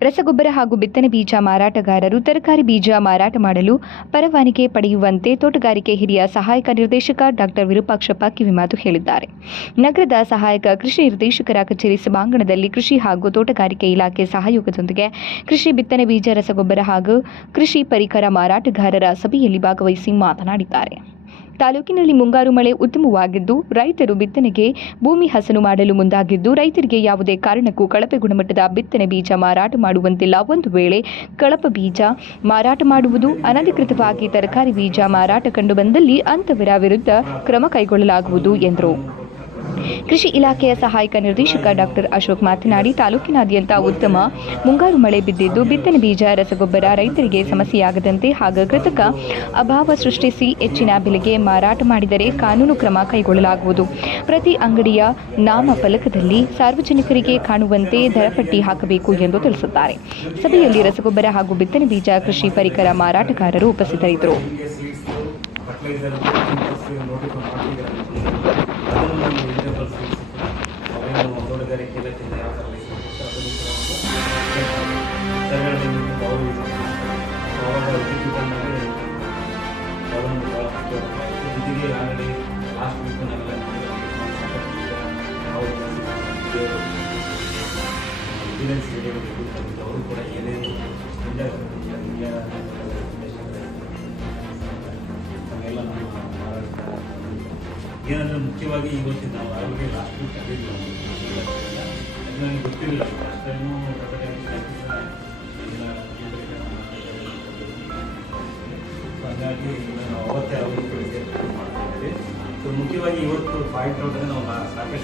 ರಸಗೊಬ್ಬರ ಹಾಗೂ ಬಿತ್ತನೆ ಬೀಜ ಮಾರಾಟಗಾರರು ತರಕಾರಿ ಬೀಜ ಮಾರಾಟ ಮಾಡಲು ಪರವಾನಿಗೆ ಪಡೆಯುವಂತೆ ತೋಟಗಾರಿಕೆ ಹಿರಿಯ ಸಹಾಯಕ ನಿರ್ದೇಶಕ ಡಾಕ್ಟರ್ ವಿರೂಪಾಕ್ಷಪ್ಪ ಕಿವಿಮಾತು ಹೇಳಿದ್ದಾರೆ. ನಗರದ ಸಹಾಯಕ ಕೃಷಿ ನಿರ್ದೇಶಕರ ಕಚೇರಿ ಸಭಾಂಗಣದಲ್ಲಿ ಕೃಷಿ ಹಾಗೂ ತೋಟಗಾರಿಕೆ ಇಲಾಖೆ ಸಹಯೋಗದೊಂದಿಗೆ ಕೃಷಿ ಬಿತ್ತನೆ ಬೀಜ, ರಸಗೊಬ್ಬರ ಹಾಗೂ ಕೃಷಿ ಪರಿಕರ ಮಾರಾಟಗಾರರ ಸಭೆಯಲ್ಲಿ ಭಾಗವಹಿಸಿ ಮಾತನಾಡಿದ್ದಾರೆ. ತಾಲೂಕಿನಲ್ಲಿ ಮುಂಗಾರು ಮಳೆ ಉತ್ತಮವಾಗಿದ್ದು, ರೈತರು ಬಿತ್ತನೆಗೆ ಭೂಮಿ ಹಸನು ಮಾಡಲು ಮುಂದಾಗಿದ್ದು, ರೈತರಿಗೆ ಯಾವುದೇ ಕಾರಣಕ್ಕೂ ಕಳಪೆ ಗುಣಮಟ್ಟದ ಬಿತ್ತನೆ ಬೀಜ ಮಾರಾಟ ಮಾಡುವಂತಿಲ್ಲ. ಒಂದು ವೇಳೆ ಕಳಪ ಬೀಜ ಮಾರಾಟ ಮಾಡುವುದು ಅನಧಿಕೃತವಾಗಿ ತರಕಾರಿ ಬೀಜ ಮಾರಾಟ ಕಂಡುಬಂದಲ್ಲಿ ಅಂತವರ ವಿರುದ್ಧ ಕ್ರಮ ಕೈಗೊಳ್ಳಲಾಗುವುದು ಎಂದರು. ಕೃಷಿ ಇಲಾಖೆಯ ಸಹಾಯಕ ನಿರ್ದೇಶಕ ಡಾಕ್ಟರ್ ಅಶೋಕ್ ಮಾತನಾಡಿ, ತಾಲೂಕಿನಾದ್ಯಂತ ಉತ್ತಮ ಮುಂಗಾರು ಮಳೆ ಬಿದ್ದಿದ್ದು, ಬಿತ್ತನೆ ಬೀಜ, ರಸಗೊಬ್ಬರ ರೈತರಿಗೆ ಸಮಸ್ಯೆಯಾಗದಂತೆ ಹಾಗೂ ಕೃತಕ ಅಭಾವ ಸೃಷ್ಟಿಸಿ ಹೆಚ್ಚಿನ ಬೆಲೆಗೆ ಮಾರಾಟ ಮಾಡಿದರೆ ಕಾನೂನು ಕ್ರಮ ಕೈಗೊಳ್ಳಲಾಗುವುದು. ಪ್ರತಿ ಅಂಗಡಿಯ ನಾಮ ಫಲಕದಲ್ಲಿ ಸಾರ್ವಜನಿಕರಿಗೆ ಕಾಣುವಂತೆ ದರಪಟ್ಟಿ ಹಾಕಬೇಕು ಎಂದು ತಿಳಿಸುತ್ತಾರೆ. ಸಭೆಯಲ್ಲಿ ರಸಗೊಬ್ಬರ ಹಾಗೂ ಬಿತ್ತನೆ ಬೀಜ, ಕೃಷಿ ಪರಿಕರ ಮಾರಾಟಗಾರರು ಉಪಸ್ಥಿತರಿದ್ದರು. ವಿಜಿಲೆನ್ಸ್ ಅವರು ಕೂಡ ಏನೇ ನಾವು ಮಾರಾಟ ಏನಂದ್ರೆ ಮುಖ್ಯವಾಗಿ ಇವತ್ತು ನಾವು ಆರೋಗ್ಯ ಲಾಸ್ಟ್ ಅದು ನನಗೆ ಗೊತ್ತಿರಲಿಲ್ಲ. ಫಸ್ಟ್ ಟೈಮು ಹಾಗಾಗಿ ನಾನು ಅವತ್ತೇ ಆರೋಗ್ಯ ಮಾಡ್ತಾ ಇದ್ದೀವಿ. ಸೊ, ಮುಖ್ಯವಾಗಿ ಇವತ್ತು ಪಾಯಿಂಟ್ ಔಟ್ ನಾವು ಸಾಕಷ್ಟು